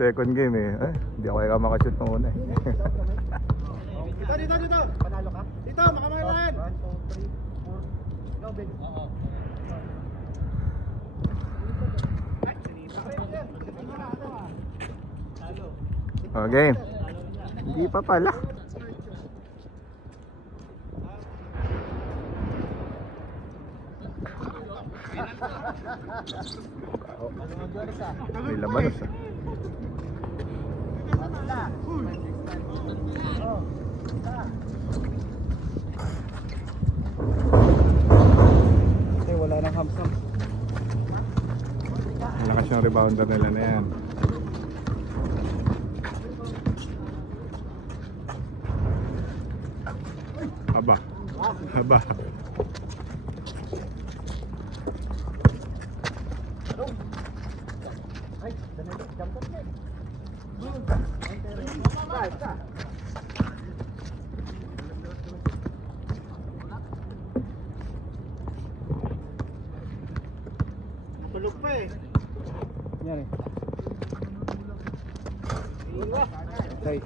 Second game eh. Hindi ako kaya makashoot nung una eh. Dito. Panalo ka? Dito, makamailan. 1, 2, 3, 4. Go, Ben. Oo. Oh, game. Hindi pa pala. May labanos ah. Kasi wala nang hamsam. Malakas yung rebounder nila na yan. Haba. Ay, danay, jump up niya. Tulog pa eh. Yan eh. Okay.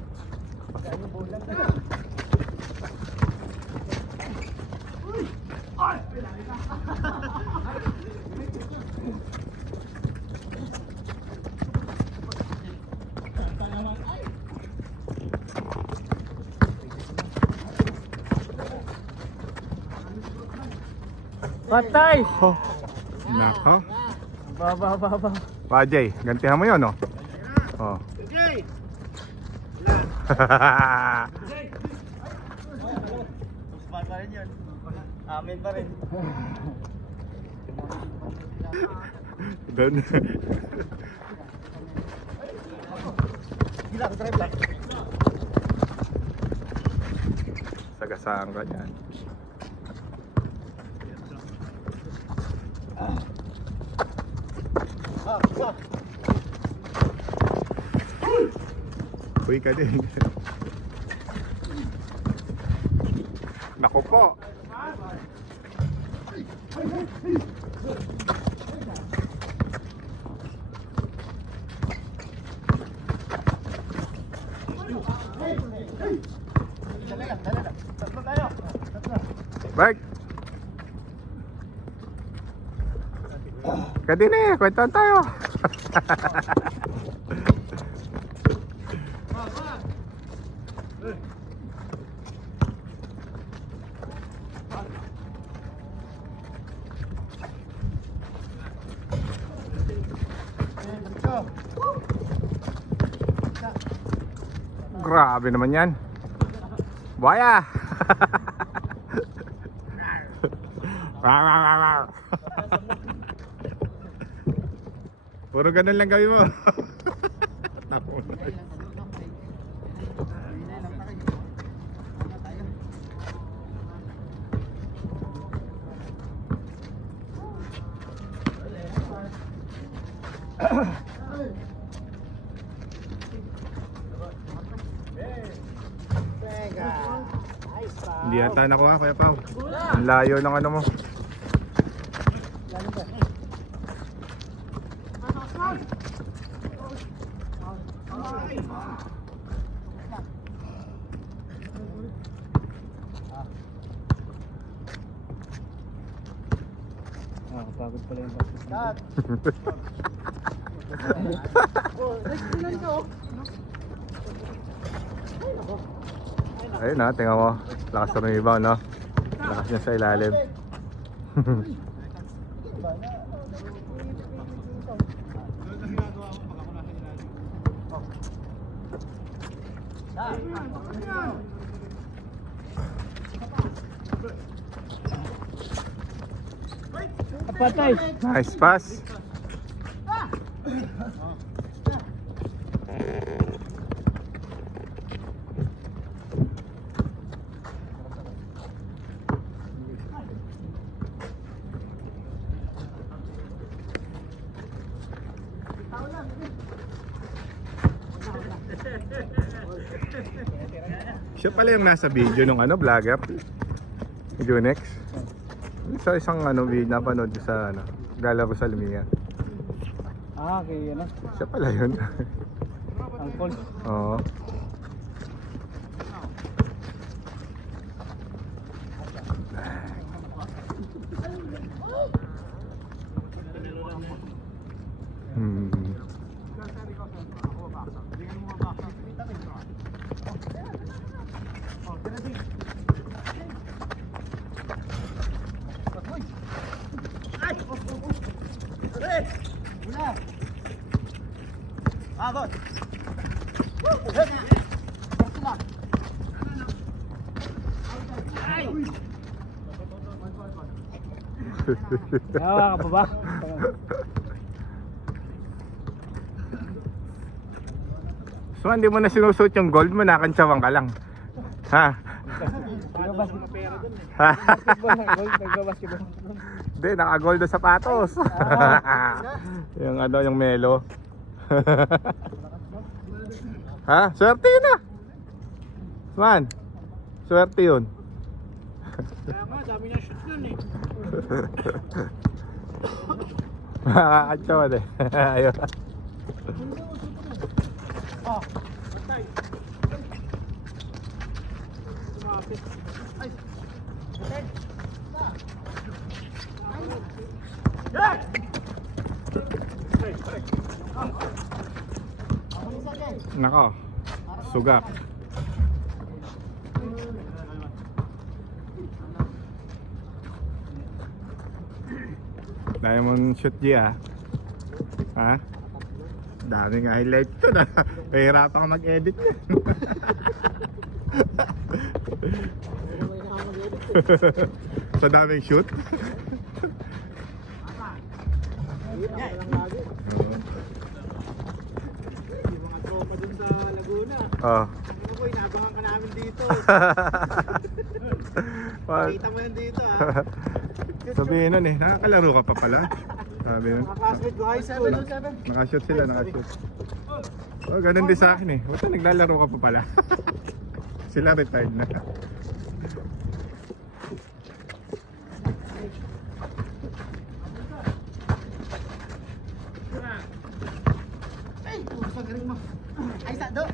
Patay! Oh, nako. Baba. Pajay, gantihan mo yun, no? Oh. Okay! Smart pa rin yun. Amin pa rin. Doon. Gila, drive lang. Sagasaan ka dyan. Uy ka din. Naku po. Dali lang. Tatlo tayo. Bag. Ka din eh, kwentuhan tayo. Grabe naman yan. Buaya. Puro ganun lang gawin mo. Tapo na. Hindi yata nakuha, Kuya Pao. Ang layo ng ano mo. Pagod pala yung basket. Cut! Ayun na, tingnan mo. Lakas na ng iba, no? Lakas niya sa ilalim. Patay! Nice pass. Siya pala yung nasa video nung ano, vlogger. Junex. Sa isang ano video napanood ko sa ano, lalaro sa Lumia. Ah, okay, yun na. Siya pala yun. Angkol. Oo. Hmm. Abot. Nawa ka pa ba? So hindi mo na sinusuot yung gold mo, nakantsawan ka lang. Ha? Nagbabasketball. Hindi, naka-gold na sapatos. Yung ano, yung melo. Ha? Swerte yun ah. Man, swerte yun. Kaya nga, dami niyang shoot nun eh. Makakantsawan eh. Ayun. Oh, patay. Sumapit. Ay. Patay. Ay. Nako, sugak. Diamond shoot G ah. Ha? Daming highlight to na. Mahirapan ka mag-edit yan. Sa daming shoot. Yung mga tropa dun sa Laguna. Oh. Ano ko, inabangan ka namin dito. Well, Kita mo yan dito ah. sabihin nun eh, nakakalaro ka pa pala. Sabi nun. Nakakasmate ko high school. Nakashoot sila, nakashoot. Oh, ganun din sa akin eh. Buta naglalaro ka pa pala. Sila retired na. Ay, pagaling mo. Ay, sado.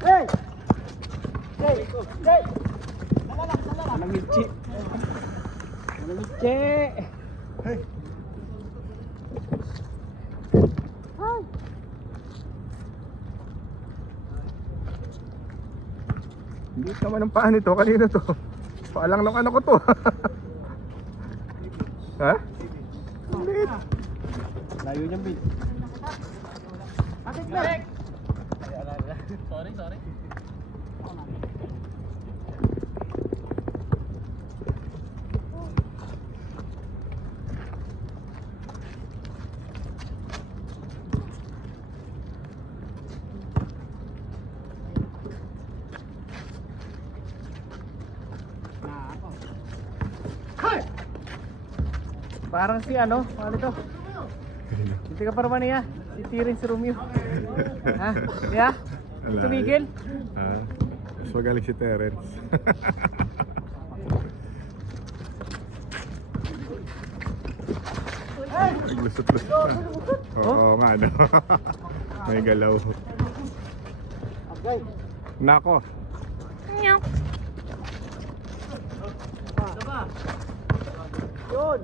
Hey! Hey! Hey! Dala. Malamichi. Malamichi. Hey! Hi! Hindi naman ang paa nito, kanina to. Paalang ng ano ko to. Ha? Liit. Layo niyang bit. Bakit ba? Sorry. Parang si ano to? Hindi ka parang niya. Titirin si Romeo. Ha? Yeah? Wala. Tumigil? Ha? Mas magaling si Terence. Naglusot-lusot na. Oo nga no. May galaw. Okay. Nako. Diba? Yun.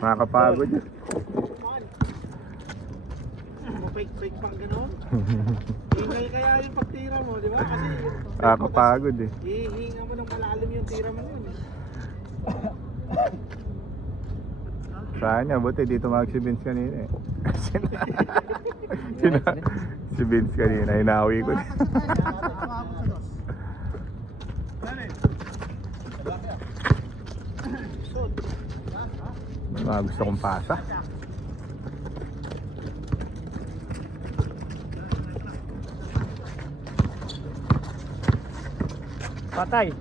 Nakakapagod yun. Fake pang gano'n. Ingay kaya yung pagtira mo, di ba? Kasi Nakakapagod eh. hihinga mo ng malalim yung tira mo yun eh. Sana, buti dito tumawag si Vince kanina eh. Si Vince kanina, hinawi ko. Mga gusto kong pasa. Patay.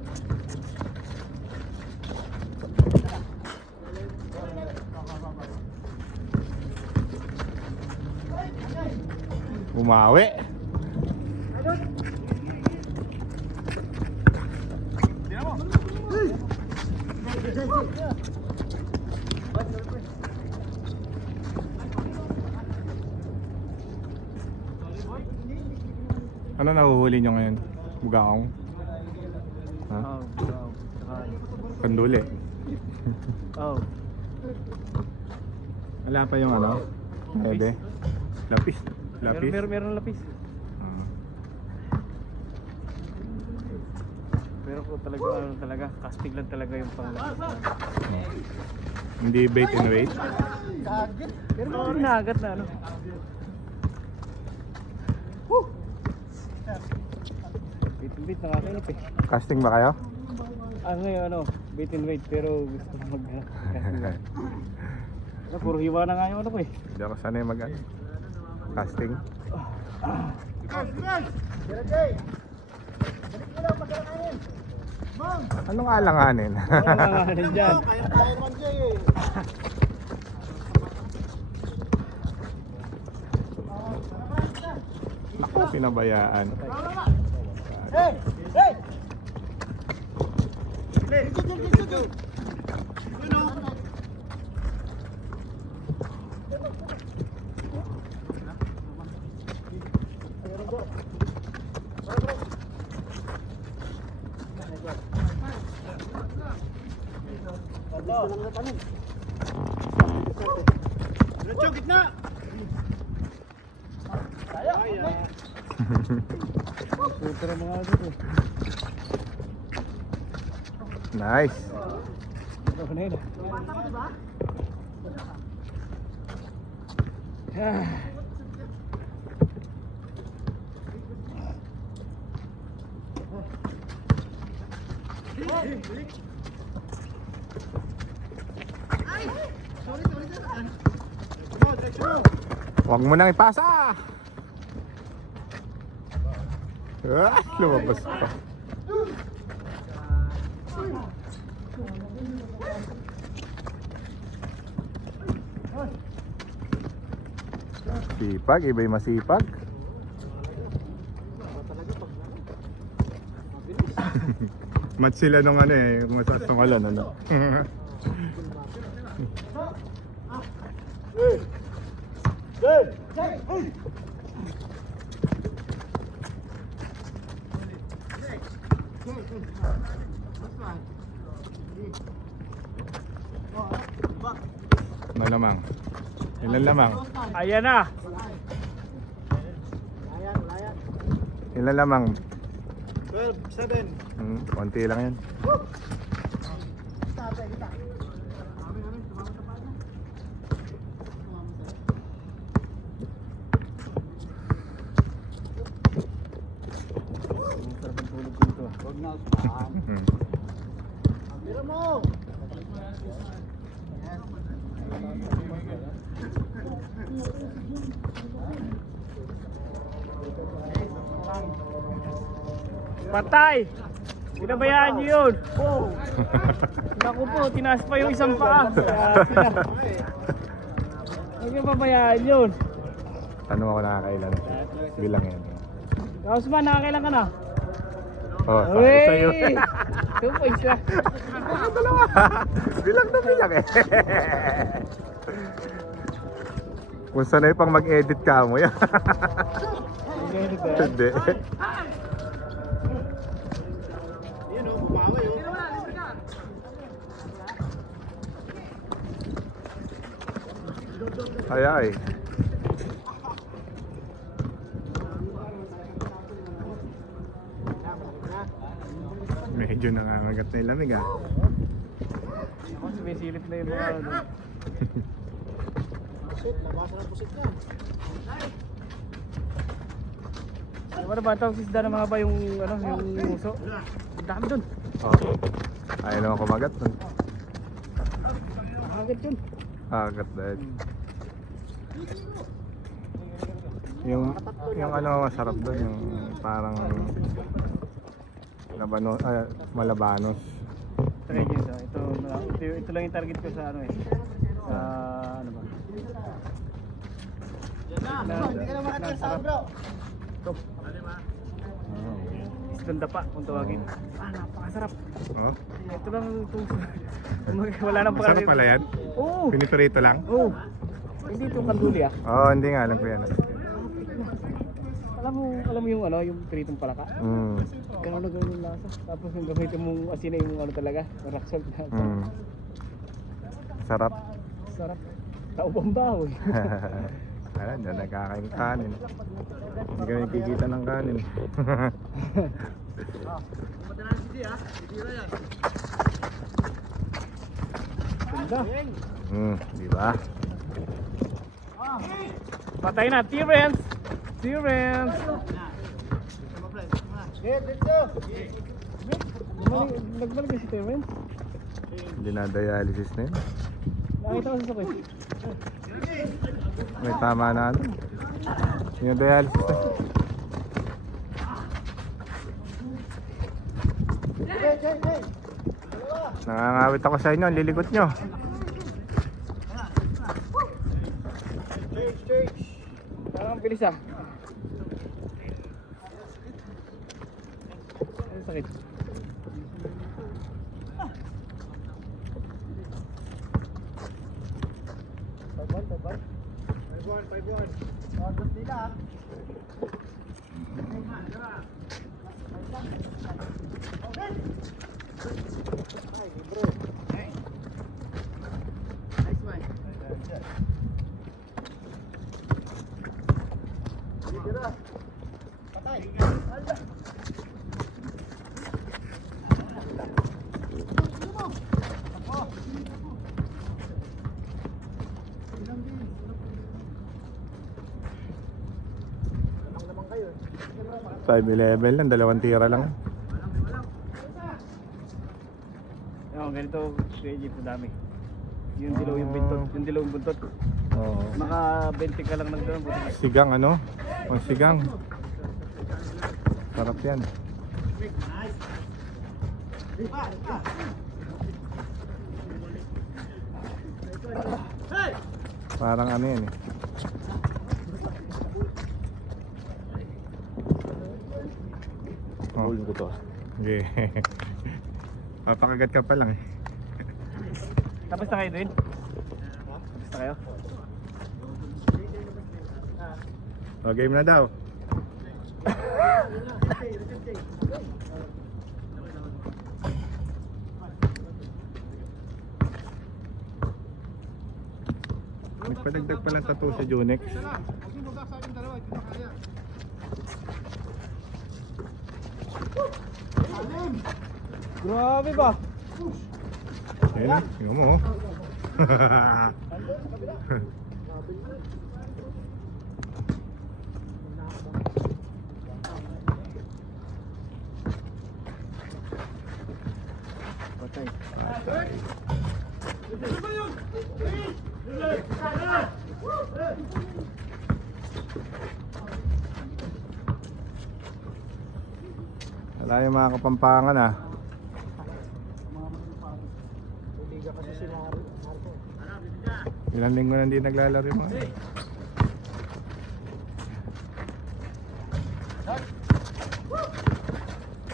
Umawi. nahuhuli nyo ngayon? Bugaong? Ha? Oh, wow. Kanduli? Oh. Wala pa yung ano? Ebe? Lapis? Lapis? Meron lapis. Ah. Pero kung talaga, ano talaga, casting lang talaga yung panglapis. Hindi bait and weight? Pero kung pinahagat na ano. Bit nakakainip eh. Casting ba kayo? Ngayon ano, bait and weight pero gusto ko casting. Puro hiwa na nga yung ano ko eh. Hindi ako sanay mag casting. Anong alanganin? Wala nga rin dyan. Ako, pinabayaan. Diretso, gitna! Super mga dito. Nice. Ito na yun. Huwag mo nang ipasa. Lumabas pa. Sipag, iba'y masipag. Match sila nung ano eh, masasangalan ano. Ano lamang? Ilan lamang? Ayan na! Ilan lamang? 12, 7. Konti lang yan. Hmm. Patay! Pinabayaan nyo yun! Oh. Naku po, tinaas pa yung isang paa. Huwag nyo pabayaan yun. Ano ako nakakailan? Bilang yan. Kausman, nakakailan ka na? Oh, sorry sa'yo. 2 points lang. Dalawa. Bilang na bilang eh. Kung sanay pang mag-edit ka mo yan. Hindi. Ay ay. Medyo nangangagat na yung lamig ah. Ako, sumisilip na yung mga ano. Pusit, labasan ang pusit ka. Ano ba ang tawag sisda ng mga ba yung ano, yung uso? Ang dami dun. Oh. Ayaw naman kumagat dun. Agad yun. Agat dahil. Yung ano masarap doon, yung parang labanos, malabanos. Try nyo ito. Ito lang yung target ko sa ano eh. Sa ano ba? Hindi ka lang makatil sa bro. Ito. Islang dapa kung tawagin. Napakasarap. Oh. Ito lang ito. Wala nang Masarap pala yan? Oo. Pinipirito lang? Oo. Hindi ito kanduli ah. Oo, hindi nga alam ko yan. Wala Alam mo yung ano, yung pritong palaka? Ganun na ganun yung lasa. Tapos yung gamitin mong asin na yung ano talaga, rock salt na. Sarap. Sarap. Taubang baho eh. Ayan, dyan nagkakain kanin. Hindi kami kikita ng kanin. Ganda. Di ba? Patay na, Terence! Terence! Nagbalik na si Terence? Dinadialysis na yun. Nakita ko sa sakit. May tama na ano. Dinadialysis na. Nangangawit ako sa inyo, ang liligot nyo. Parang bilis ah. Ang sakit. Time level lang, 2 tira lang. Yung ganito, Kuya Jeep, ang dami. Yung dilaw yung buntot, yung dilaw yung buntot. Oo. Maka 20 ka lang ng doon. Sigang ano? O sigang. Sarap yan. Parang ano yan eh. Oh. Bulong ko to. Okay. Papakagat ka pa lang eh. Tapos na kayo din? Tapos na kayo? O, game na daw. Nagpadagdag pa lang tattoo sa Junex. Grabe ba? Ayun na, tingnan mo oh. Patay. Wala yung mga kapampangan ah. Ilang linggo na hindi naglalaro yung mga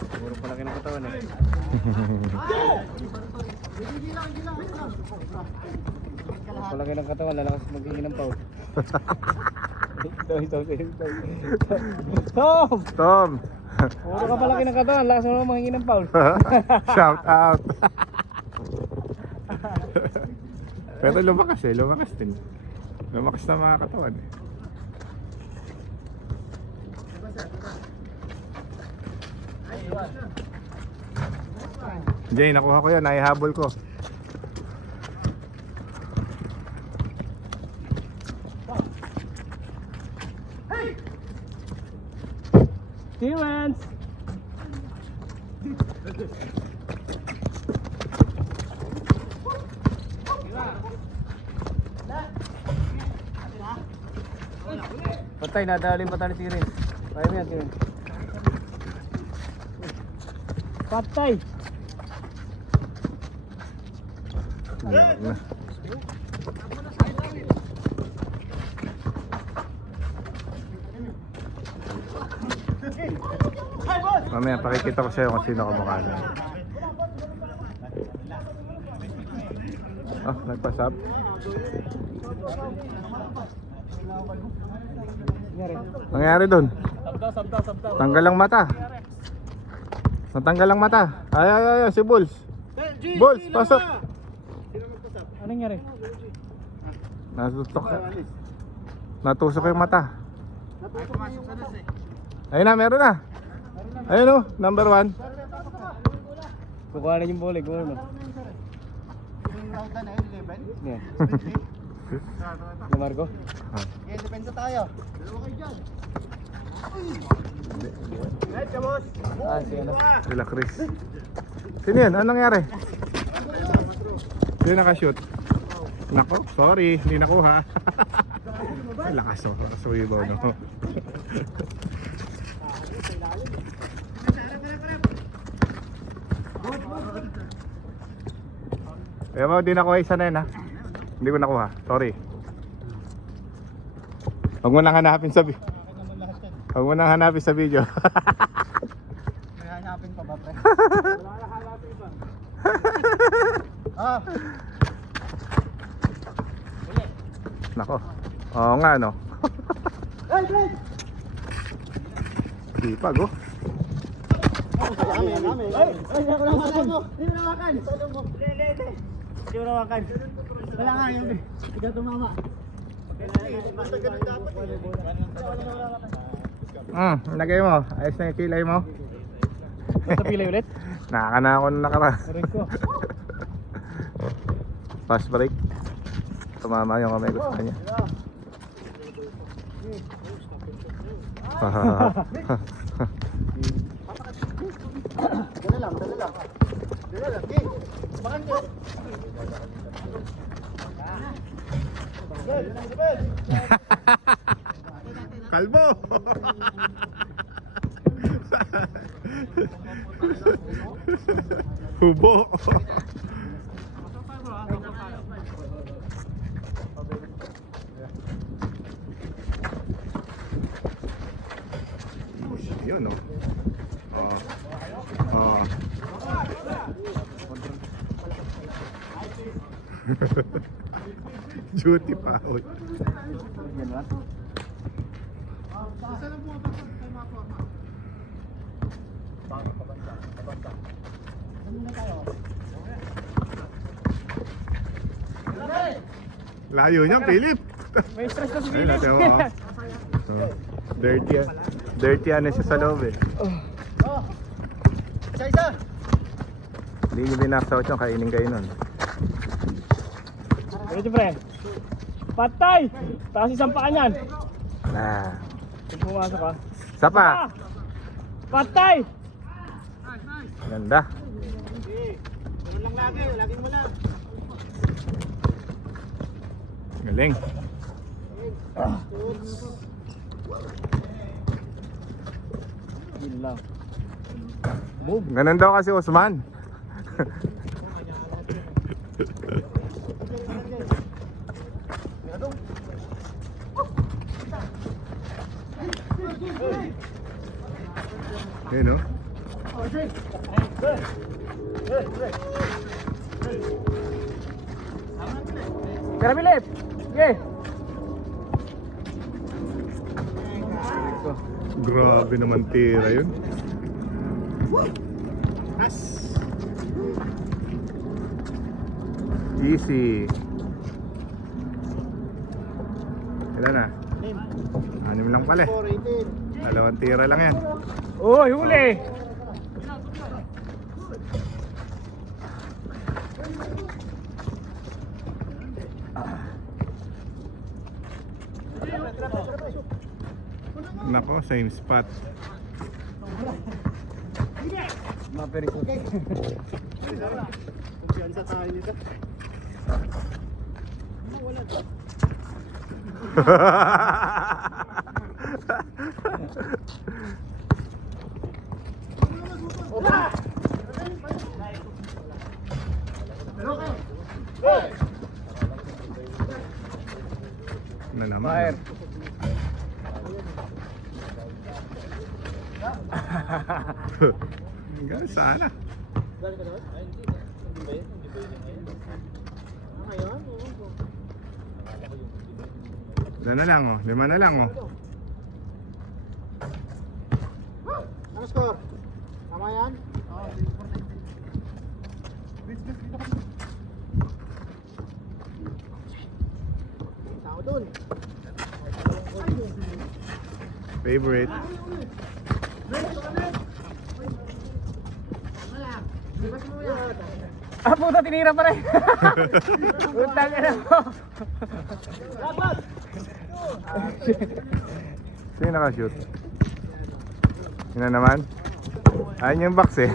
Siguro palaki ng katawan eh. Palaki ng katawan, lalakas maghingi ng pau. Tom! Tom! Puro ka palaki ng katawan, lakas mo naman maghingi ng pau. Shout out! Pero lumakas eh, lumakas din. Lumakas na mga katawan eh. Jay, nakuha ko yan, naihabol ko. Terence! Patay, nadali yung mata ni Terence. Kaya mo yan, Terence. Patay! Yan na. Mamaya pakikita ko sa'yo kung sino kamukha na. Ah, nagpasab. Nangyari. Nangyari doon? Tanggal ang mata. Natanggal ang mata. Ay, si Bulls. Bulls, pasok. Anong nangyari? Natusok yung mata. Ayun na, meron na. Ayun o, number 1. Kukuha na yung bola, gawin mo. Yeah. Marco? Okay, depende tayo. Dalawa kayo dyan. Si ano? Sila Chris. Sino yan? Anong nangyari? Sino nakashoot? Nako, sorry, hindi nakuha. Lakas o, suwibaw no. Kaya mo, di nakuha isa na yun ha. Hindi ko nakuha, sorry. Huwag mo nang hanapin sa video. Huwag mo nang hanapin sa video. May hanapin pa ba, pre? Ah, Nako. Oo nga no. Sipag oh. Hindi mo nawakan. Wala nga yun eh. Ikaw tumama. Basta ganun dapat eh. Lagay mo. Ayos na yung kilay mo. Basta pilay ulit? Nakakana ako nung nakaraan. Aray ko. Fast break. Tumama yung kamay ko sa kanya. Dala lang, dala lang. Dala lang, okay. Bakan nyo. Kalbo! Hubo! Yun o. Duty pa out. Layo niyan, Philip. May stress na si Ayun, Philip. natin mo, oh. Dirty yan. Dirty ano siya sa loob eh. Oh. Isa-isa. Hindi nyo binaksaot yung kainin kayo nun. Ito pre. Patay! Taas isang paa niyan. Ah. Kung pumasok ka. Sapa! Patay! Ganda. Ganun lang lagi, laging mo lang. Galing. Yun lang. Ganun daw kasi Usman. Yun o. Tara Philip! Okay! Grabe naman tira yun. Easy. Ilan na? 6 lang pala eh. 4-18. 2 tira lang yan. Uy, huli! Nako, same spot. Maperisot. Kumpiyansa tayo nito. Na naman. Fire. Ganun sana. Ilan na lang oh, 5 na lang oh. Ano score? Tama yan? Oo, importante. Dito ka. Tao dun. Favorite. Ah, puta, tinira pa rin. Puta ka na mo. Sino nakashoot? Yun na naman. Ayun yung box eh.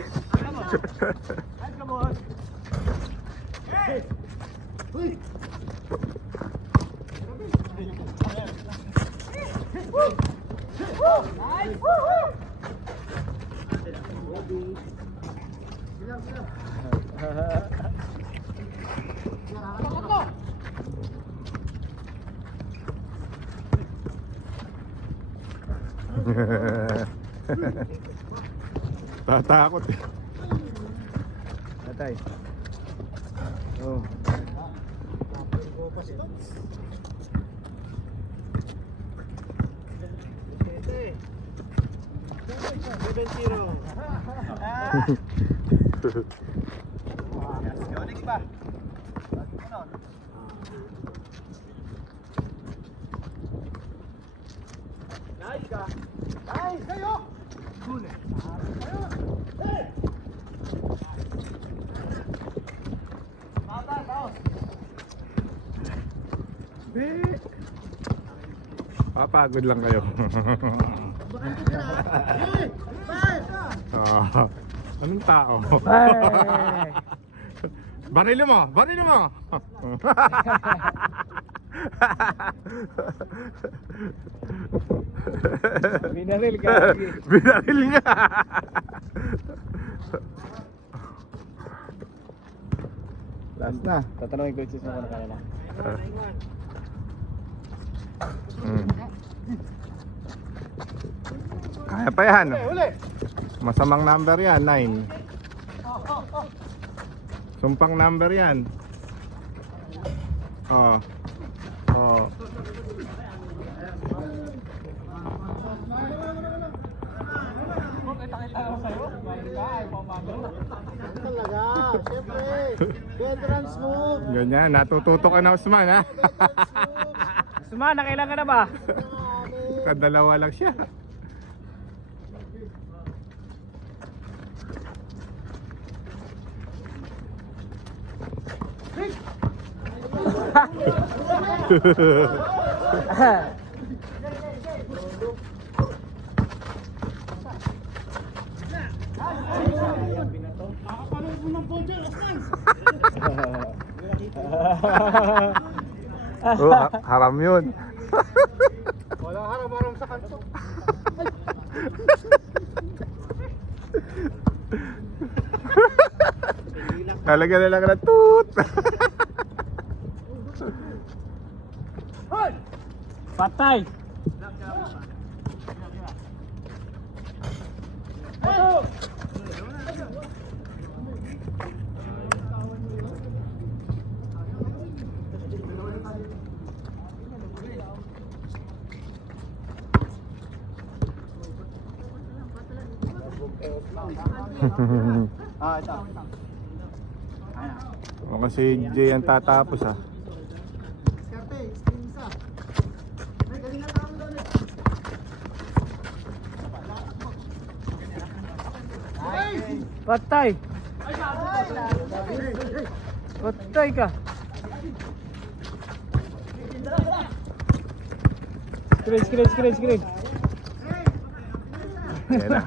Tatakot eh. Patay. Oh. Papagod lang kayo. Ah, anong tao? Ay. Barilo mo! Barilo mo! Binaril ka. Binaril nga! Last na. Tatanungin ko yung sis mo kung kaya na. Kaya pa yan. Masamang number yan, 9. Sumpang number yan. Oh. Oh. Talaga, siyempre. Veterans move. Ganyan, natututo ka na, Usman, ha? Sumana, kailangan na ba? Kadalawa lang siya. Nakapanood mo ng ball dyan, Osman. Oh, haram yun. Walang haram-haram sa kanto. Talaga na lang na toot. Patay! Ito. O kasi Jay ang tatapos, ha. Diskarte, screen isa. Ay, galing na tao doon eh. Patay! Patay ka! Screen! Yan na.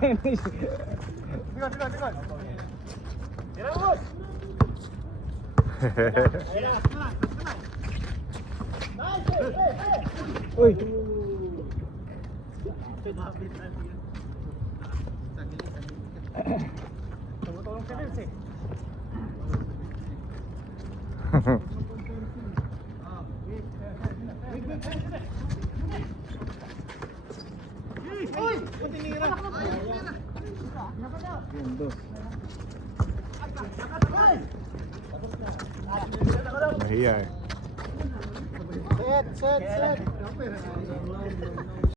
Uy! Tumutulong ka din, eh. Uy! Tinira. Mahiya eh. Set.